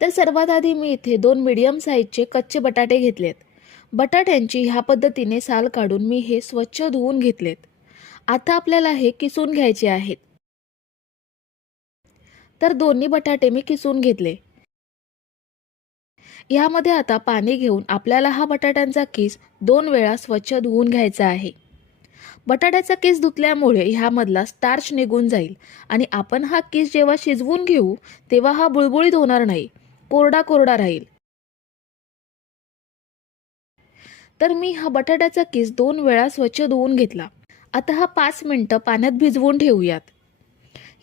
तर सर्वात आधी मी इथे 2 मीडियम साईजचे कच्चे बटाटे घेतलेत. बटाट्यांची ह्या पद्धतीने साल काढून मी हे स्वच्छ धुवून घेतलेत. आता आपल्याला हे किसून घ्यायचे आहेत. तर दोन्ही बटाटे मी किसून घेतले. यामध्ये आता पाणी घेऊन आपल्याला हा बटाट्यांचा किस 2 वेळा स्वच्छ धुवून घ्यायचा आहे. बटाट्याचा किस धुतल्यामुळे ह्यामधला स्टार्च निघून जाईल आणि आपण हा किस जेव्हा शिजवून घेऊ तेव्हा हा बुळबुळीत होणार नाही, कोरडा कोरडा राहील. तर मी हा बटाट्याचा किस 2 वेळा स्वच्छ धुवून घेतला. आता हा 5 मिनिटं पाण्यात भिजवून ठेवूयात.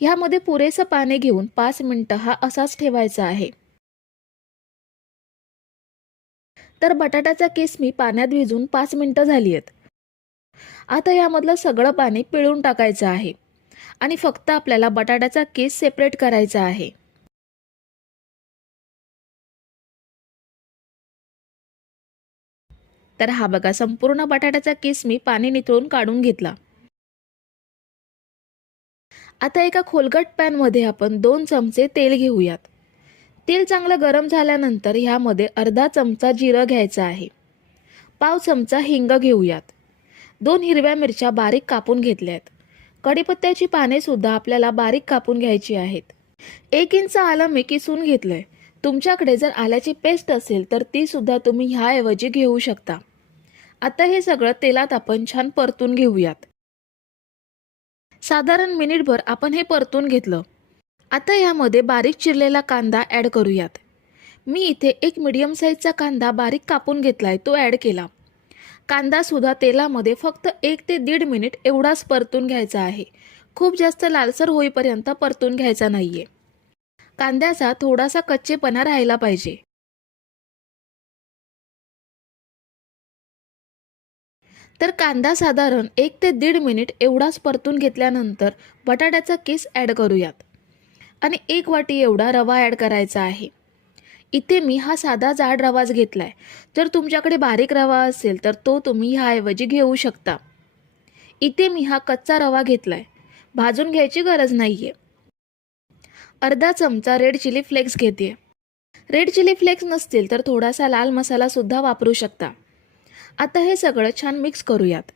ह्यामध्ये पुरेसं पाणी घेऊन 5 मिनिटं हा असाच ठेवायचा आहे. तर बटाट्याचा किस मी पाण्यात भिजून 5 मिनिटं झाली आहेत. आता यामधलं सगळं पाणी पिळून टाकायचं आहे आणि फक्त आपल्याला बटाट्याचा किस सेपरेट करायचा आहे. तर हा बघा, संपूर्ण बटाट्याचा किस मी पाणी निथळून काढून घेतला. आता एका खोलगट पॅनमध्ये आपण 2 चमचे तेल घेऊयात. तेल चांगलं गरम झाल्यानंतर ह्यामध्ये अर्धा चमचा जिरं घ्यायचं आहे. पाव चमचा हिंग घेऊयात. 2 हिरव्या मिरच्या बारीक कापून घेतल्या आहेत. कढीपत्त्याची पाने सुद्धा आपल्याला बारीक कापून घ्यायची आहेत. 1 इंच आलं मी किसून घेतलंय. तुमच्याकडे जर आल्याची पेस्ट असेल तर ती सुद्धा तुम्ही ह्याऐवजी घेऊ शकता. आता हे सगळं तेलात आपण छान परतून घेऊयात. साधारण मिनिटभर आपण हे परतून घेतलं. आता यामध्ये बारीक चिरलेला कांदा ॲड करूयात. मी इथे एक मीडियम साईजचा कांदा बारीक कापून घेतलाय, तो ॲड केला. कांदा सुद्धा तेलामध्ये फक्त 1 ते 1.5 मिनिट एवढाच परतून घ्यायचा आहे. खूप जास्त लालसर होईपर्यंत परतून घ्यायचा नाहीये. कांद्याचा थोडासा कच्चेपणा राहायला पाहिजे. तर कांदा साधारण 1 ते 1.5 मिनिट एवढाच परतून घेतल्यानंतर बटाट्याचा किस ॲड करूयात आणि 1 वाटी एवढा रवा ॲड करायचा आहे. इथे मी हा साधा जाड रवाच घेतलाय. जर तुमच्याकडे बारीक रवा असेल तर तो तुम्ही ह्याऐवजी घेऊ शकता. इथे मी हा कच्चा रवा घेतलाय, भाजून घ्यायची गरज नाहीये. अर्धा चमचा रेड चिली फ्लेक्स घेते. रेड चिली फ्लेक्स नसतील तर थोडासा लाल मसाला सुद्धा वापरू शकता. आता हे सगळं छान मिक्स करूयात.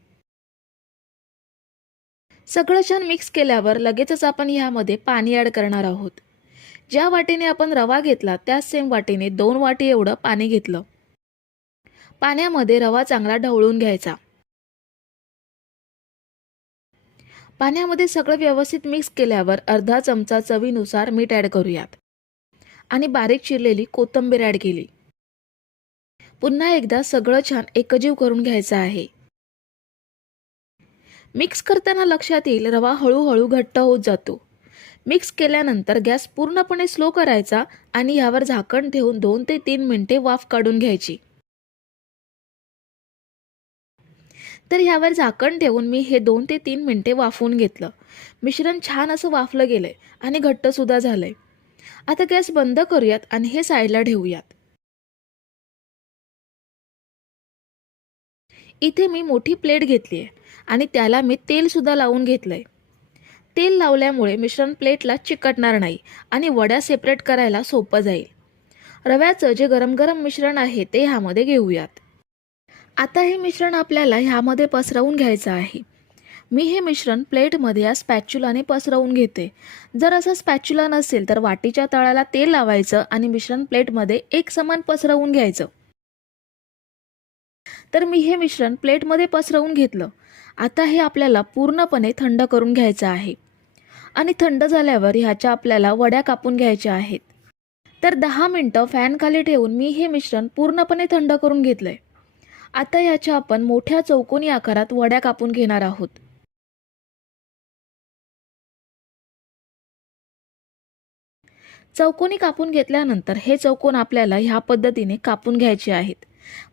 सगळं छान मिक्स केल्यावर लगेचच आपण ह्यामध्ये पाणी ॲड करणार आहोत. ज्या वाटीने आपण रवा घेतला त्याच सेम वाटीने 2 वाटी एवढं पाणी घेतलं. पाण्यामध्ये रवा चांगला ढवळून घ्यायचा. पाण्यामध्ये सगळं व्यवस्थित मिक्स केल्यावर अर्धा चमचा चवीनुसार मीठ ॲड करूयात आणि बारीक चिरलेली कोथिंबीर ॲड केली. पुन्हा एकदा सगळं छान एकजीव करून घ्यायचं आहे. मिक्स करताना लक्षात येईल रवा हळूहळू घट्ट होत जातो. मिक्स केल्यानंतर गॅस पूर्णपणे स्लो करायचा आणि यावर झाकण ठेवून 2 ते 3 मिनिटे वाफ काढून घ्यायची. तर ह्यावर झाकण ठेवून मी हे 2 ते 3 मिनिटे वाफवून घेतलं. मिश्रण छान असं वाफलं गेलंय आणि घट्ट सुद्धा झालंय. आता गॅस बंद करूयात आणि हे साईडला ठेवूयात. इथे मी मोठी प्लेट घेतली आहे आणि त्याला मी तेल सुद्धा लावून घेतलंय. तेल लावल्यामुळे मिश्रण प्लेटला चिकटणार नाही आणि वड्या सेपरेट करायला सोपं जाईल. रव्याचं जे गरम गरम मिश्रण आहे ते ह्यामध्ये घेऊयात. आता हे मिश्रण आपल्याला ह्यामध्ये पसरवून घ्यायचं आहे. मी हे मिश्रण प्लेटमध्ये या स्पॅच्युलाने पसरवून घेते. जर असं स्पॅच्युला नसेल तर वाटीच्या तळाला तेल लावायचं आणि मिश्रण प्लेटमध्ये एकसमान पसरवून घ्यायचं. तर मी हे मिश्रण प्लेटमध्ये पसरवून घेतलं. आता हे आपल्याला पूर्णपणे थंड करून घ्यायचं आहे आणि थंड झाल्यावर ह्याच्या आपल्याला वड्या कापून घ्यायच्या आहेत. तर 10 मिनिटं फॅन खाली ठेवून मी हे मिश्रण पूर्णपणे थंड करून घेतलंय. आता याच्या आपण मोठ्या चौकोनी आकारात वड्या कापून घेणार आहोत. चौकोनी कापून घेतल्यानंतर हे चौकोन आपल्याला ह्या पद्धतीने कापून घ्यायचे आहेत,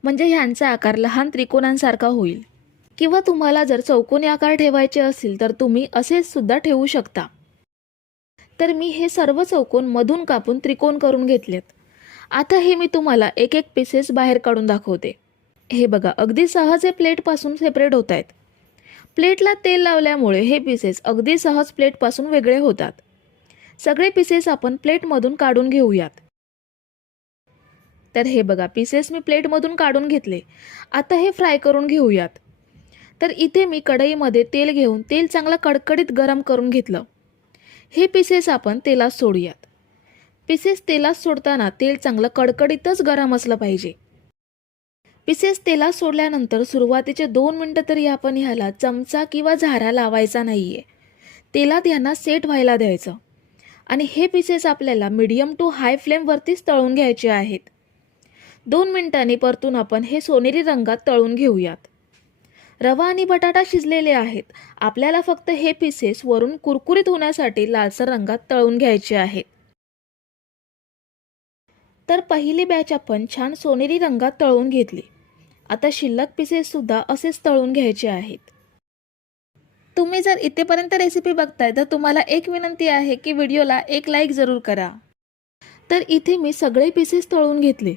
म्हणजे ह्यांचा आकार लहान त्रिकोणांसारखा होईल. किंवा तुम्हाला जर चौकोनी आकार ठेवायचे असतील तर तुम्ही असेच सुद्धा ठेवू शकता. तर मी हे सर्व चौकोन मधून कापून त्रिकोण करून घेतलेत. आता हे मी तुम्हाला एक एक पीसेस बाहेर काढून दाखवते. हे बघा, अगदी सहज हे प्लेटपासून सेपरेट होत आहेत. प्लेटला तेल लावल्यामुळे हे पीसेस अगदी सहज प्लेटपासून वेगळे होतात. सगळे पीसेस आपण प्लेटमधून काढून घेऊयात. तर हे बघा पीसेस मी प्लेटमधून काढून घेतले. आता हे फ्राय करून घेऊयात. तर इथे मी कढईमध्ये तेल घेऊन तेल चांगलं कडकडीत गरम करून घेतलं. हे पीसेस आपण तेलात सोडूयात. पीसेस तेलात सोडताना तेल चांगलं कडकडीतच गरम असलं पाहिजे. पीसेस तेलात सोडल्यानंतर सुरुवातीचे 2 मिनटं तरी आपण ह्याला चमचा किंवा झारा लावायचा नाहीये. तेलात यांना सेट व्हायला द्यायचं. आणि हे पीसेस आपल्याला मीडियम टू हाय फ्लेमवरतीच तळून घ्यायचे आहेत. 2 मिनिटांनी परतून आपण हे सोनेरी रंगात तळून घेऊयात. रवा आणि बटाटा शिजलेले आहेत. आपल्याला फक्त हे पीसेस वरून कुरकुरीत होण्यासाठी लालसर रंगात तळून घ्यायचे आहेत. तर पहिली बॅच आपण छान सोनेरी रंगात तळून घेतली. आता शिल्लक पीसेस सुद्धा असेच तळून घ्यायचे आहेत. तुम्ही जर इथेपर्यंत रेसिपी बघताय तर तुम्हाला एक विनंती आहे की व्हिडिओला एक लाईक जरूर करा. तर इथे मी सगळे पीसेस तळून घेतले.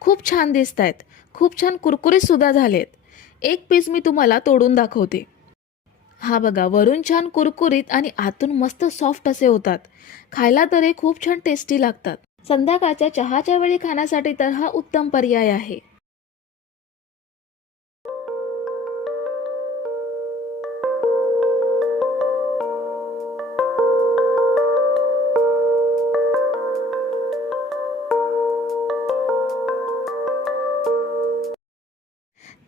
खूप छान दिसत आहेत. खूप छान कुरकुरीत सुद्धा झालेत. एक पीस मी तुम्हाला तोडून दाखवते. हा बघा, वरून छान कुरकुरीत आणि आतून मस्त सॉफ्ट असे होतात. खायला तर हे खूप छान टेस्टी लागतात. संध्याकाळच्या चहाच्या वेळी खाण्यासाठी तर हा उत्तम पर्याय आहे.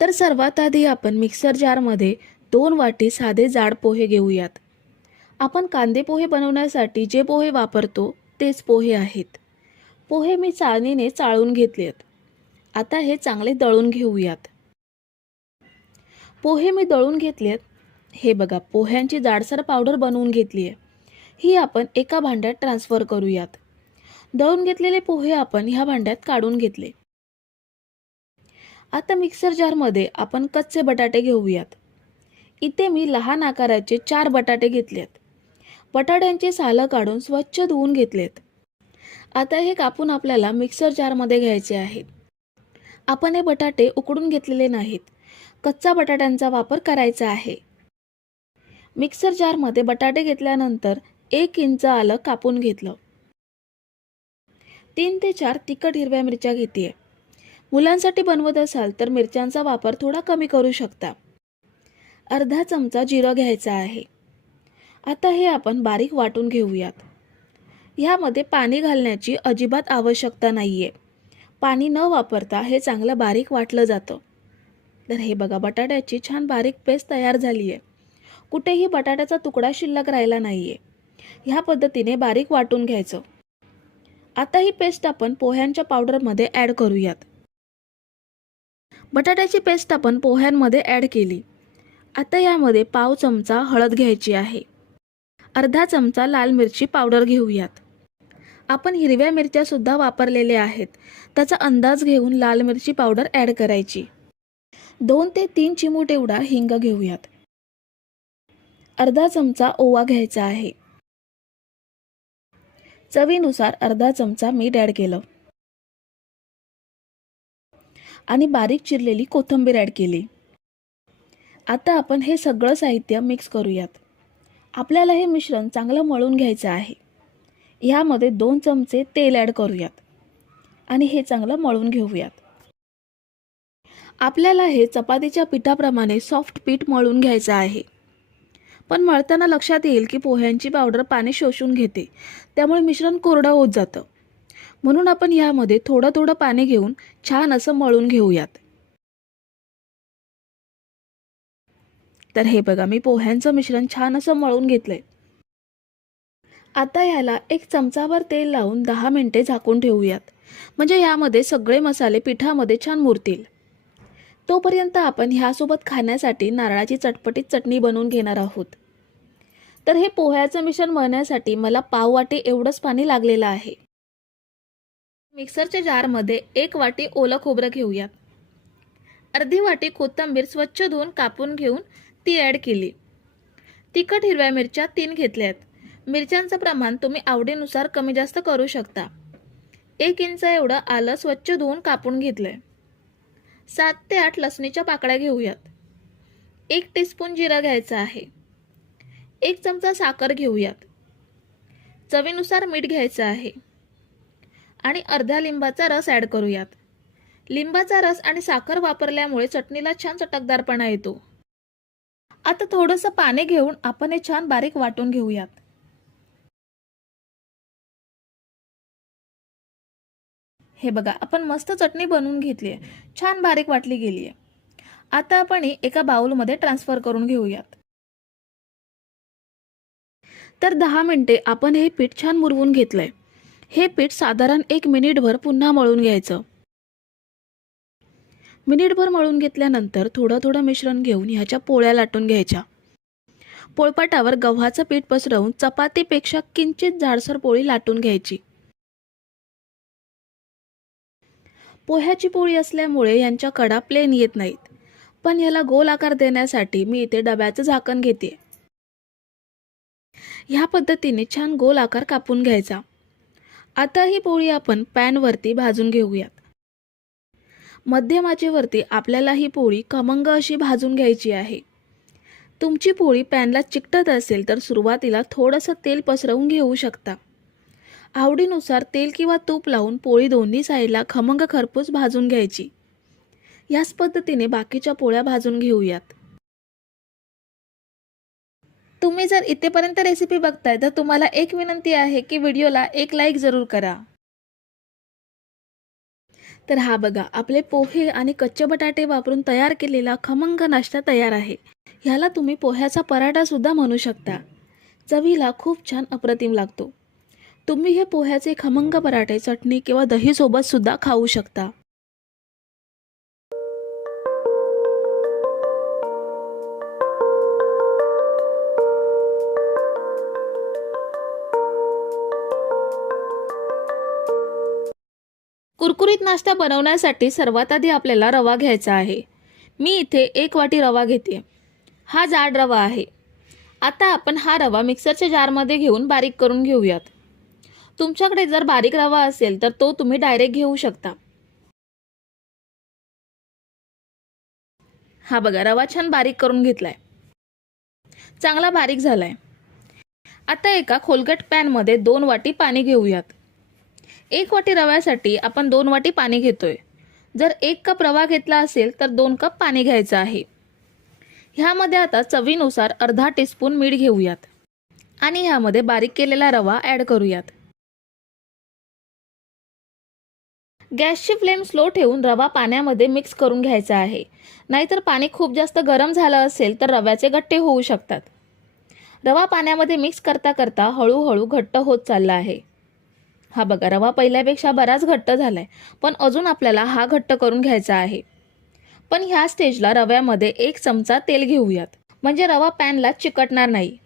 तर सर्वात आधी आपण मिक्सर जारमध्ये 2 वाटी साधे जाड पोहे घेऊयात. आपण कांदे पोहे बनवण्यासाठी जे पोहे वापरतो तेच पोहे आहेत. पोहे मी चाळणीने चाळून घेतलेत. आता हे चांगले दळून घेऊयात. पोहे मी दळून घेतलेत. हे बघा, पोह्यांची जाडसर पावडर बनवून घेतली आहे. ही आपण एका भांड्यात ट्रान्सफर करूयात. दळून घेतलेले पोहे आपण ह्या भांड्यात काढून घेतले. आता मिक्सर जारमध्ये आपण कच्चे बटाटे घेऊयात. इथे मी लहान आकाराचे 4 बटाटे घेतलेत. बटाट्यांचे सालं काढून स्वच्छ धुवून घेतलेत. आता हे कापून आपल्याला मिक्सर जारमध्ये घ्यायचे आहेत. आपण हे बटाटे उकडून घेतलेले नाहीत. कच्चा बटाट्यांचा वापर करायचा आहे. मिक्सर जारमध्ये बटाटे घेतल्यानंतर 1 इंच आलं कापून घेतलं. 3 ते 4 तिखट हिरव्या मिरच्या घेते. मुलांसाठी बनवत असाल तर मिरच्यांचा वापर थोडा कमी करू शकता. अर्धा चमचा जिरं घ्यायचा आहे. आता हे आपण बारीक वाटून घेऊयात. ह्यामध्ये पाणी घालण्याची अजिबात आवश्यकता नाहीये. पाणी न वापरता हे चांगलं बारीक वाटलं जातं. तर हे बघा, बटाट्याची छान बारीक पेस्ट तयार झाली आहे. कुठेही बटाट्याचा तुकडा शिल्लक राहिला नाहीये. ह्या पद्धतीने बारीक वाटून घ्यायचं. आता ही पेस्ट आपण पोह्यांच्या पावडरमध्ये ॲड करूयात. बटाट्याची पेस्ट आपण पोह्यांमध्ये ॲड केली. आता यामध्ये पाव चमचा हळद घ्यायची आहे. अर्धा चमचा लाल मिरची पावडर घेऊयात. आपण हिरव्या मिरच्या सुद्धा वापरलेल्या आहेत. त्याचा अंदाज घेऊन लाल मिरची पावडर ॲड करायची. 2 ते 3 चिमूट एवढा हिंग घेऊयात. अर्धा चमचा ओवा घ्यायचा आहे. चवीनुसार अर्धा चमचा मीठ ॲड केलं आणि बारीक चिरलेली कोथिंबीर ॲड केली. आता आपण हे सगळं साहित्य मिक्स करूयात. आपल्याला हे मिश्रण चांगलं मळून घ्यायचं आहे. ह्यामध्ये 2 चमचे तेल ॲड करूयात आणि हे चांगलं मळून घेऊयात. आपल्याला हे चपातीच्या पिठाप्रमाणे सॉफ्ट पीठ मळून घ्यायचं आहे. पण मळताना लक्षात येईल की पोह्यांची पावडर पाणी शोषून घेते. त्यामुळे मिश्रण कोरडं होत जातं. म्हणून आपण ह्यामध्ये थोडं थोडं पाणी घेऊन छान असं मळून घेऊयात. तर हे बघा, मी पोह्यांचं मिश्रण छान असं मळून घेतलंय. आता याला 1 चमचाभर तेल लावून 10 मिनिटे झाकून ठेवूयात. म्हणजे यामध्ये सगळे मसाले पिठामध्ये छान मुरतील. तोपर्यंत आपण ह्यासोबत खाण्यासाठी नारळाची चटपटीत चटणी बनवून घेणार आहोत. तर हे पोह्याचं मिश्रण मळण्यासाठी मला पाव वाटी एवढंच पाणी लागलेलं आहे. मिक्सरच्या जारमध्ये 1 वाटी ओलं खोबरं घेऊयात. अर्धी वाटी कोथिंबीर स्वच्छ धुवून कापून घेऊन ती ॲड केली. तिखट हिरव्या मिरच्या 3 घेतल्यात. मिरच्यांचं प्रमाण तुम्ही आवडीनुसार कमी जास्त करू शकता. 1 इंच एवढं आलं स्वच्छ धुवून कापून घेतलंय. 7 ते 8 लसणीच्या पाकळ्या घेऊयात. 1 टीस्पून जिरा घ्यायचा आहे. 1 चमचा साखर घेऊयात. चवीनुसार मीठ घ्यायचं आहे आणि अर्ध्या लिंबाचा रस ॲड करूयात. लिंबाचा रस आणि साखर वापरल्यामुळे चटणीला छान चटकदारपणा येतो. आता थोडंसं पाणी घेऊन आपण हे छान बारीक वाटून घेऊयात. हे बघा, आपण मस्त चटणी बनवून घेतली आहे. छान बारीक वाटली गेली आहे. आता आपण ही एका बाउलमध्ये ट्रान्सफर करून घेऊयात. तर 10 मिनिटे आपण हे पीठ छान मुरवून घेतलंय. हे पीठ साधारण 1 मिनिटभर पुन्हा मळून घ्यायचं. मिनिटभर मळून घेतल्यानंतर थोडं थोडं मिश्रण घेऊन ह्याच्या पोळ्या लाटून घ्यायच्या. पोळपाटावर गव्हाचं पीठ पसरवून चपातीपेक्षा किंचित जाडसर पोळी लाटून घ्यायची. पोह्याची पोळी असल्यामुळे यांच्या कडा प्लेन येत नाहीत, पण याला गोल आकार देण्यासाठी मी इथे डब्याचं झाकण घेते. ह्या पद्धतीने छान गोल आकार कापून घ्यायचा. आता ही पोळी आपण पॅनवरती भाजून घेऊयात. मध्यम आचेवरती आपल्याला ही पोळी खमंग अशी भाजून घ्यायची आहे. तुमची पोळी पॅनला चिकटत असेल तर सुरुवातीला थोडंसं तेल पसरवून घेऊ शकता. आवडीनुसार तेल किंवा तूप लावून पोळी दोन्ही साईडला खमंग खरपूस भाजून घ्यायची. याच पद्धतीने बाकीच्या पोळ्या भाजून घेऊयात. तुम्ही जर इथेपर्यंत रेसिपी बघताय तर तुम्हाला एक विनंती आहे की व्हिडिओला एक लाईक जरूर करा. तर हा बघा, आपले पोहे आणि कच्चे बटाटे वापरून तयार केलेला खमंग नाश्ता तयार आहे. ह्याला तुम्ही पोह्याचा पराठा सुद्धा म्हणू शकता. चवीला खूप छान अप्रतिम लागतो. तुम्ही हे पोह्याचे खमंग पराठे चटणी किंवा दही सोबत सुद्धा खाऊ शकता. कुरकुरीत नाश्ता बनवण्यासाठी सर्वात आधी आपल्याला रवा घ्यायचा आहे. मी इथे 1 वाटी रवा घेते. हा जाड रवा आहे. आता आपण हा रवा मिक्सरच्या जारमध्ये घेऊन बारीक करून घेऊयात. तुमच्याकडे जर बारीक रवा असेल तर तो तुम्ही डायरेक्ट घेऊ शकता. हा बघा, रवा छान बारीक करून घेतलाय. चांगला बारीक झालाय. आता एका खोलगट पॅनमध्ये 2 वाटी पाणी घेऊयात. 1 वाटी रव्यासाठी आपण 2 वाटी पाणी घेतोय. जर 1 कप रवा घेतला असेल तर 2 कप पाणी घ्यायचं आहे. ह्यामध्ये आता चवीनुसार अर्धा टीस्पून मीठ घेऊयात आणि ह्यामध्ये बारीक केलेला रवा ॲड करूयात. गॅसची फ्लेम स्लो ठेवून रवा पाण्यामध्ये मिक्स करून घ्यायचा आहे. नाहीतर पाणी खूप जास्त गरम झालं असेल तर रव्याचे गट्टे होऊ शकतात. रवा पाण्यामध्ये मिक्स करता करता हळूहळू घट्ट होत चालला आहे. हा बघा, रवा पहिल्यापेक्षा बराच घट्ट झालाय, पण अजून आपल्याला हा घट्ट करून घ्यायचा आहे. पण ह्या स्टेजला रव्यामध्ये 1 चमचा तेल घेऊयात, म्हणजे रवा पॅनला चिकटणार नाही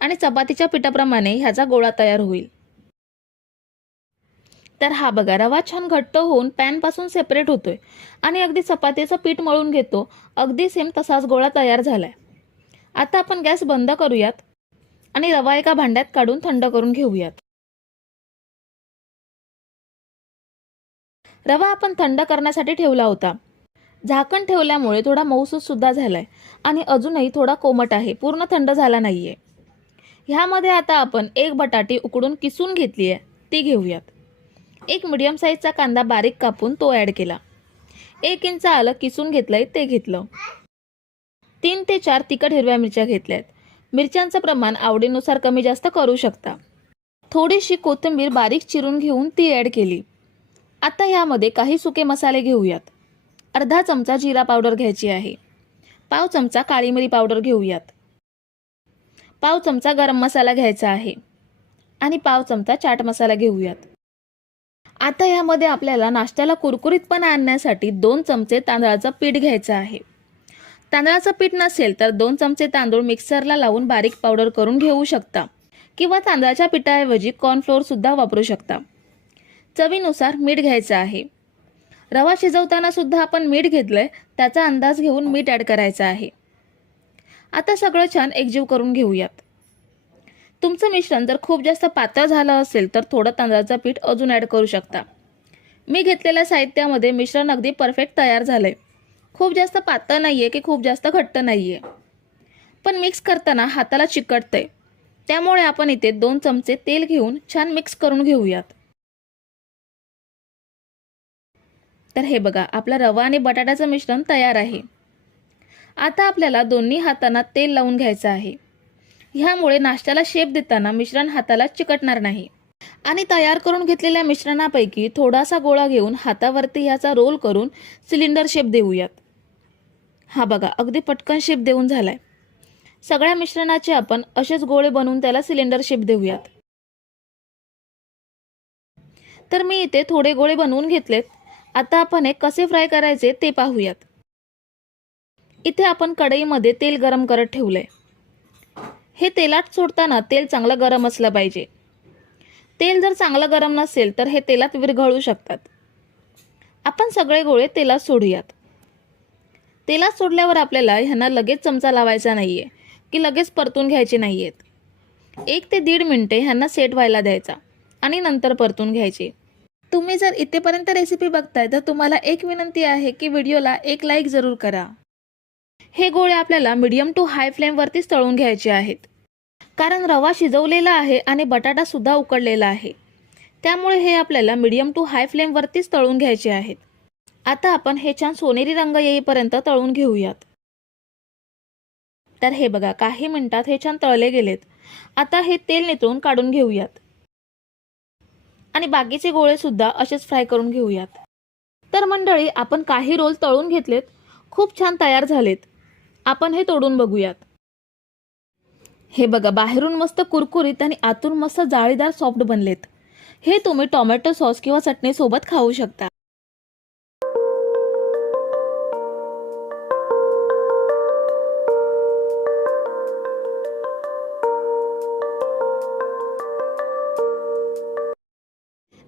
आणि चपातीच्या पिठाप्रमाणे ह्याचा गोळा तयार होईल. तर हा बघा, रवा छान घट्ट होऊन पॅनपासून सेपरेट होतोय आणि अगदी चपातीचं पीठ मळून घेतो अगदी सेम तसाच गोळा तयार झालाय. आता आपण गॅस बंद करूयात आणि रवा एका भांड्यात काढून थंड करून घेऊयात. रवा आपण थंड करण्यासाठी ठेवला होता. झाकण ठेवल्यामुळे थोडा मऊसूत सुद्धा झालाय आणि अजूनही थोडा कोमट आहे, पूर्ण थंड झाला नाहीये. ह्यामध्ये आता आपण 1 बटाटी उकडून किसून घेतली आहे, ती घेऊयात. 1 मीडियम साईजचा कांदा बारीक कापून तो ॲड केला. 1 इंच आलं किसून घेतलंय, ते घेतलं. 3 ते 4 तिखट हिरव्या मिरच्या घेतल्यात. मिरच्यांचं प्रमाण आवडीनुसार कमी जास्त करू शकता. थोडीशी कोथिंबीर बारीक चिरून घेऊन ती ॲड केली. आता ह्यामध्ये काही सुके मसाले घेऊयात. अर्धा चमचा जिरा पावडर घ्यायची आहे. पाव चमचा काळी मिरी पावडर घेऊयात. पाव चमचा गरम मसाला घ्यायचा आहे आणि पाव चमचा चाट मसाला घेऊयात. आता ह्यामध्ये आपल्याला नाश्त्याला कुरकुरीतपणा आणण्यासाठी 2 चमचे तांदळाचं पीठ घ्यायचं आहे. तांदळाचं पीठ नसेल तर 2 चमचे तांदूळ मिक्सरला लावून बारीक पावडर करून घेऊ शकता किंवा तांदळाच्या पिठाऐवजी कॉर्नफ्लोअर सुद्धा वापरू शकता. चवीनुसार मीठ घ्यायचं आहे. रवा शिजवताना सुद्धा आपण मीठ घेतलंय, त्याचा अंदाज घेऊन मीठ ॲड करायचं आहे. आता सगळं छान एकजीव करून घेऊयात. तुमचं मिश्रण जर खूप जास्त पातळ झालं असेल तर थोडं तांदळाचं पीठ अजून ॲड करू शकता. मी घेतलेल्या साहित्यामध्ये मिश्रण अगदी परफेक्ट तयार झालंय. खूप जास्त पातळ नाहीये की खूप जास्त घट्ट नाहीये, पण मिक्स करताना हाताला चिकटतंय. त्यामुळे आपण इथे 2 चमचे तेल घेऊन छान मिक्स करून घेऊयात. तर हे बघा, आपला रवा आणि बटाट्याचं मिश्रण तयार आहे. आता आपल्याला दोन्ही हातांना तेल लावून घ्यायचं आहे. ह्यामुळे नाश्त्याला शेप देताना मिश्रण हाताला चिकटणार नाही. आणि तयार करून घेतलेल्या मिश्रणापैकी थोडासा गोळा घेऊन हातावरती ह्याचा रोल करून सिलेंडर शेप देऊयात. हा बघा, अगदी पटकन शेप देऊन झालाय. सगळ्या मिश्रणाचे आपण असेच गोळे बनवून त्याला सिलेंडर शेप देऊयात. तर मी इथे थोडे गोळे बनवून घेतलेत. आता आपण हे कसे फ्राय करायचे ते पाहूयात. इथे आपण कढईमध्ये तेल गरम करत ठेवलंय. हे तेलात सोडताना तेल चांगलं गरम असलं पाहिजे. तेल जर चांगलं गरम नसेल तर हे तेलात विरघळू शकतात. आपण सगळे गोळे तेलात सोडूयात. तेलात सोडल्यावर आपल्याला ह्यांना लगेच चमचा लावायचा नाहीये की लगेच परतून घ्यायचे नाहीयेत. 1 ते 1.5 मिनिटे ह्यांना सेट व्हायला द्यायचा आणि नंतर परतून घ्यायचे. तुम्ही जर इथेपर्यंत रेसिपी बघताय तर तुम्हाला एक विनंती आहे की व्हिडिओला एक लाईक जरूर करा. हे गोळे आपल्याला मीडियम टू हाय फ्लेमवरतीच तळून घ्यायचे आहेत. कारण रवा शिजवलेला आहे आणि बटाटा सुद्धा उकडलेला आहे. त्यामुळे हे आपल्याला मीडियम टू हाय फ्लेमवरतीच तळून घ्यायचे आहेत. आता आपण हे छान सोनेरी रंग येईपर्यंत तळून घेऊयात. तर हे बघा, काही मिनिटात हे छान तळले गेलेत. आता हे तेल नितळून काढून घेऊयात आणि बाकीचे गोळे सुद्धा असेच फ्राय करून घेऊयात. तर मंडळी, आपण काही रोल तळून घेतलेत. खूप छान तयार झालेत. आपण हे तोडून बघूयात. हे बघा, बाहेरून मस्त कुरकुरीत आणि आतून मस्त जाळीदार सॉफ्ट बनलेत. हे तुम्ही टोमॅटो सॉस किंवा चटणी सोबत खाऊ शकता.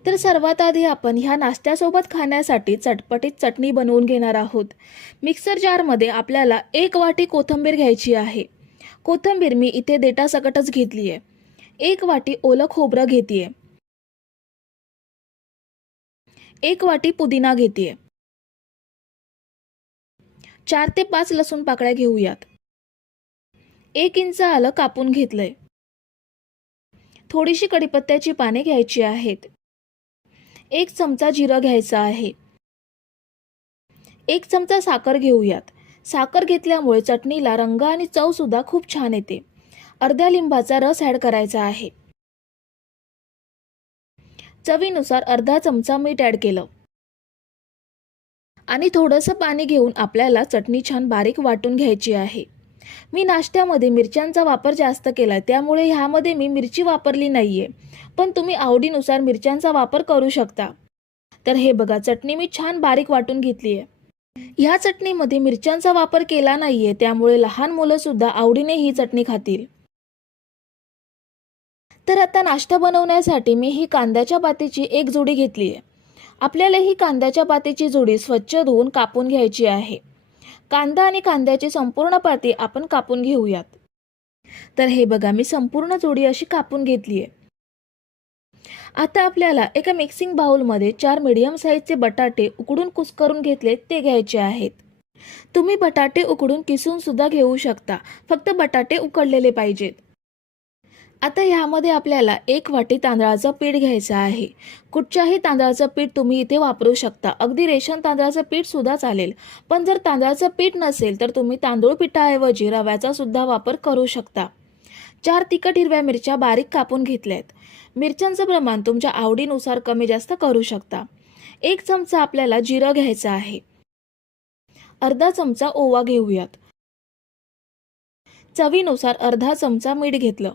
तर सर्वात आधी आपण ह्या नाश्त्यासोबत खाण्यासाठी चटपटीत चटणी बनवून घेणार आहोत. मिक्सर जारमध्ये आपल्याला 1 वाटी कोथिंबीर घ्यायची आहे. कोथिंबीर मी इथे देठासकटच घेतली आहे. 1 वाटी ओलं खोबरं घेतेय. 1 वाटी पुदिना घेतेय. 4 ते 5 लसूण पाकळ्या घेऊयात. 1 इंच आलं कापून घेतलंय. थोडीशी कढीपत्त्याची पाने घ्यायची आहेत. 1 चमचा जिरं घ्यायचं आहे. 1 चमचा साखर घेऊयात. साखर घेतल्यामुळे चटणीला रंग आणि चव सुद्धा खूप छान येते. अर्ध्या लिंबाचा रस ऍड करायचा आहे. चवीनुसार अर्धा चमचा मीठ ऍड केलं आणि थोडंसं पाणी घेऊन आपल्याला चटणी छान बारीक वाटून घ्यायची आहे. मी नाश्त्यामध्ये मिरच्यांचा वापर जास्त केलाय, त्यामुळे ह्यामध्ये मी मिरची वापरली नाहीये, पण तुम्ही आवडीनुसार मिरच्यांचा वापर करू शकता. तर हे बघा, चटणी मी छान बारीक वाटून घेतली आहे. ह्या चटणीमध्ये मिरच्यांचा वापर केला नाहीये, त्यामुळे लहान मुलं सुद्धा आवडीने ही चटणी खातील. तर आता नाश्ता बनवण्यासाठी मी ही कांद्याच्या पातीची 1 जोडी घेतली आहे. आपल्याला ही कांद्याच्या पातीची जोडी स्वच्छ धुवून कापून घ्यायची आहे. कांदा आणि कांद्याची संपूर्ण पाती आपण कापून घेऊयात. तर हे बघा, मी संपूर्ण जोडी अशी कापून घेतली आहे. आता आपल्याला एका मिक्सिंग बाउलमध्ये 4 मीडियम साईजचे बटाटे उकडून कुस्करून घेतले ते घ्यायचे आहेत. तुम्ही बटाटे उकडून किसून सुद्धा घेऊ शकता, फक्त बटाटे उकडलेले पाहिजेत. आता ह्यामध्ये आपल्याला 1 वाटी तांदळाचं पीठ घ्यायचं आहे. कुठच्याही तांदळाचं पीठ तुम्ही इथे वापरू शकता. अगदी रेशन तांदळाचं पीठ सुद्धा चालेल. पण जर तांदळाचं पीठ नसेल तर तुम्ही तांदूळ पिठाऐवजी रव्याचा सुद्धा वापर करू शकता. 4 तिखट हिरव्या मिरच्या बारीक कापून घेतल्यात. मिरच्यांचं प्रमाण तुमच्या आवडीनुसार कमी जास्त करू शकता. 1 चमचा आपल्याला जिरं घ्यायचं आहे. अर्धा चमचा ओवा घेऊयात. चवीनुसार अर्धा चमचा मीठ घेतलं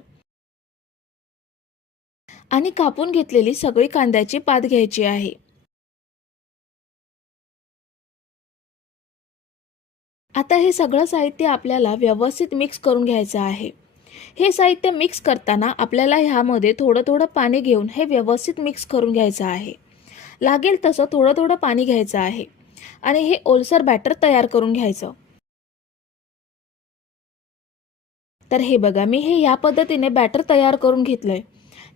आणि कापून घेतलेली सगळी कांद्याची पात घ्यायची आहे. आता हे सगळं साहित्य आपल्याला व्यवस्थित मिक्स करून घ्यायचं आहे. हे साहित्य मिक्स करताना आपल्याला ह्यामध्ये थोडं थोडं पाणी घेऊन हे व्यवस्थित मिक्स करून घ्यायचं आहे. लागेल तसं थोडं थोडं पाणी घ्यायचं आहे आणि हे ओलसर बॅटर तयार करून घ्यायचं. तर हे बघा, मी हे या पद्धतीने बॅटर तयार करून घेतलंय.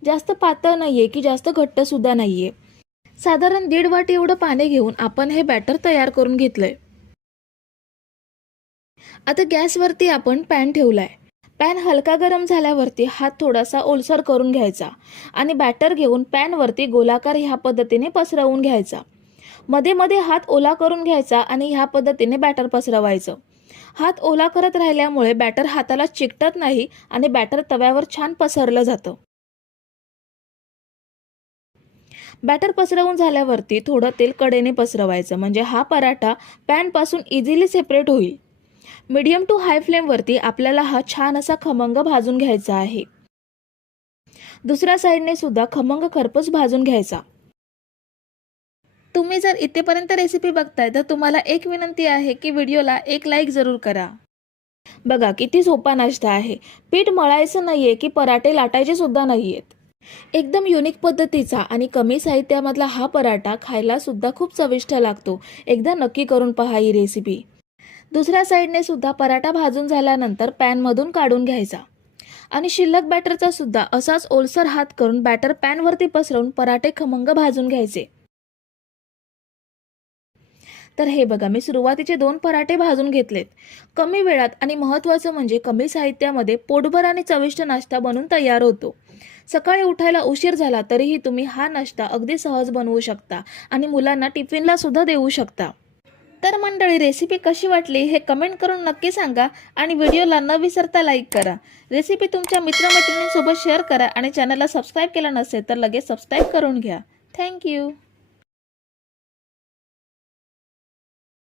जास्त पातळ नाहीये की जास्त घट्ट सुद्धा नाहीये. साधारण 1.5 वाटी एवढं पाणी घेऊन आपण हे बॅटर तयार करून घेतलंय. आता गॅसवरती आपण पॅन ठेवलाय. पॅन हलका गरम झाल्यावरती हात थोडासा ओलसर करून घ्यायचा आणि बॅटर घेऊन पॅनवरती गोलाकार ह्या पद्धतीने पसरवून घ्यायचा. मध्ये मध्ये हात ओला करून घ्यायचा आणि ह्या पद्धतीने बॅटर पसरवायचं. हात ओला करत राहिल्यामुळे बॅटर हाताला चिकटत नाही आणि बॅटर तव्यावर छान पसरलं जातं. बॅटर पसरवून झाल्यावरती थोडं तेल कडेने पसरवायचं, म्हणजे हा पराठा पॅनपासून इझिली सेपरेट होईल. मीडियम टू हाय फ्लेमवरती आपल्याला हा छान असा खमंग भाजून घ्यायचा आहे. दुसऱ्या साईडने सुद्धा खमंग खरपूस भाजून घ्यायचा. तुम्ही जर इथेपर्यंत रेसिपी बघताय तर तुम्हाला एक विनंती आहे की व्हिडिओला एक लाईक जरूर करा. बघा किती सोपा नाश्ता आहे. पीठ मळायचं नाहीये की पराठे लाटायचे सुद्धा नाहीयेत. एकदम युनिक पद्धतीचा आणि कमी साहित्यामधला हा पराठा खायला सुद्धा खूप चविष्ट लागतो. एकदा नक्की करून पहा ही रेसिपी. दुसऱ्या साईडने सुद्धा पराठा भाजून झाल्यानंतर पॅनमधून काढून घ्यायचा आणि शिल्लक बॅटरचा सुद्धा असाच ओलसर हात करून बॅटर पॅनवरती पसरवून पराठे खमंग भाजून घ्यायचे. तर हे बघा, मी सुरुवातीचे 2 पराठे भाजून घेतलेत. कमी वेळात आणि महत्त्वाचं म्हणजे कमी साहित्यामध्ये पोटभर आणि चविष्ट नाश्ता बनून तयार होतो. सकाळी उठायला उशीर झाला तरीही तुम्ही हा नाश्ता अगदी सहज बनवू शकता आणि मुलांना टिफिनला सुद्धा देऊ शकता. तर मंडळी, रेसिपी कशी वाटली हे कमेंट करून नक्की सांगा आणि व्हिडिओला न विसरता लाईक करा. रेसिपी तुमच्या मित्रमैत्रिणींसोबत शेअर करा आणि चॅनलला सबस्क्राईब केलं नसेल तर लगेच सबस्क्राईब करून घ्या. थँक्यू.